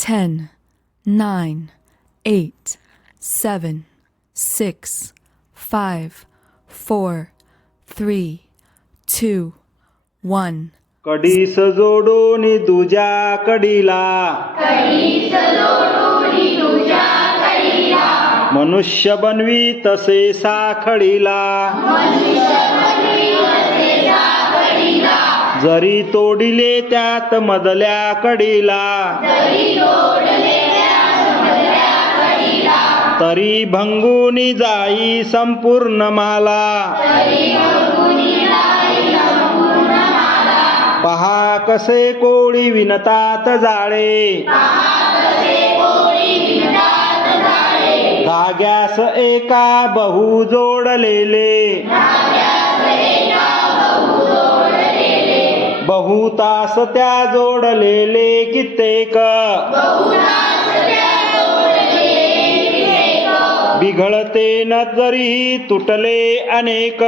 10, 9, 8, 7, 6, 5, 4, 3, 2, 1. कडीस जोडून दुजा कडीला मनुष्य बनवी तसे साखळीला जरी तोडिले त्यात मधल्या कडीला तरी भंगुनी जाई संपूर्ण माला पहा कसे कोळी विणतात जाळे धाग्यास एका बहु जोडलेले बहुतास त्या जोडलेले कित्येक बिघळते न जरी तुटले अनेक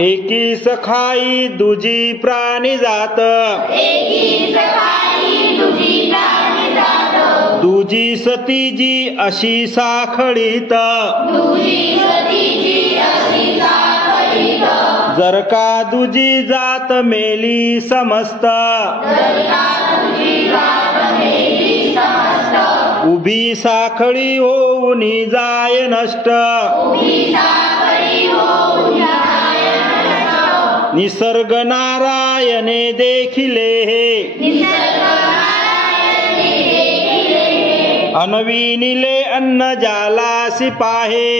एकी सखाई दुजी प्राणी जात दुजी सतीजी अशी साखळीत जर का दुजी जात मेली समस्त उभी साखळी होऊन जाय नष्ट निसर्ग नारायणे देखिले हे अनविनिले अन्न जालासी पाहे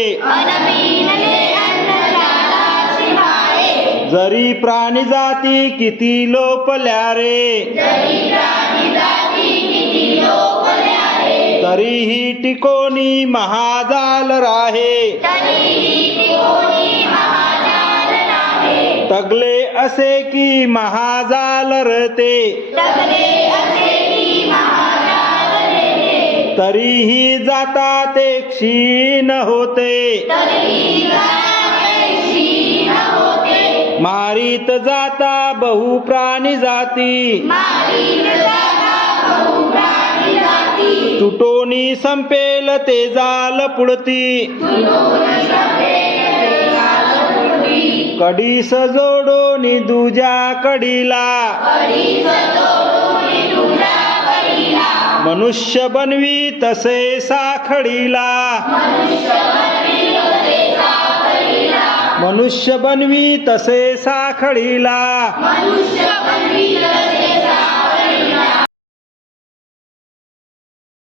जरी प्राणी जाती किती लोपल्या रे तरीही टिकोनी महाजाल राहे तगले असे की महाजाल रते तरीही जाता ते क्षीण होते मारीत जाता बहु प्राणी जाती तुटोनी संपेल ते जाल पुढती कडीस जोडोनी दुजा कडीला मनुष्य बनवी तसे साखळीला मनुष्य बनवी तसे साखळीला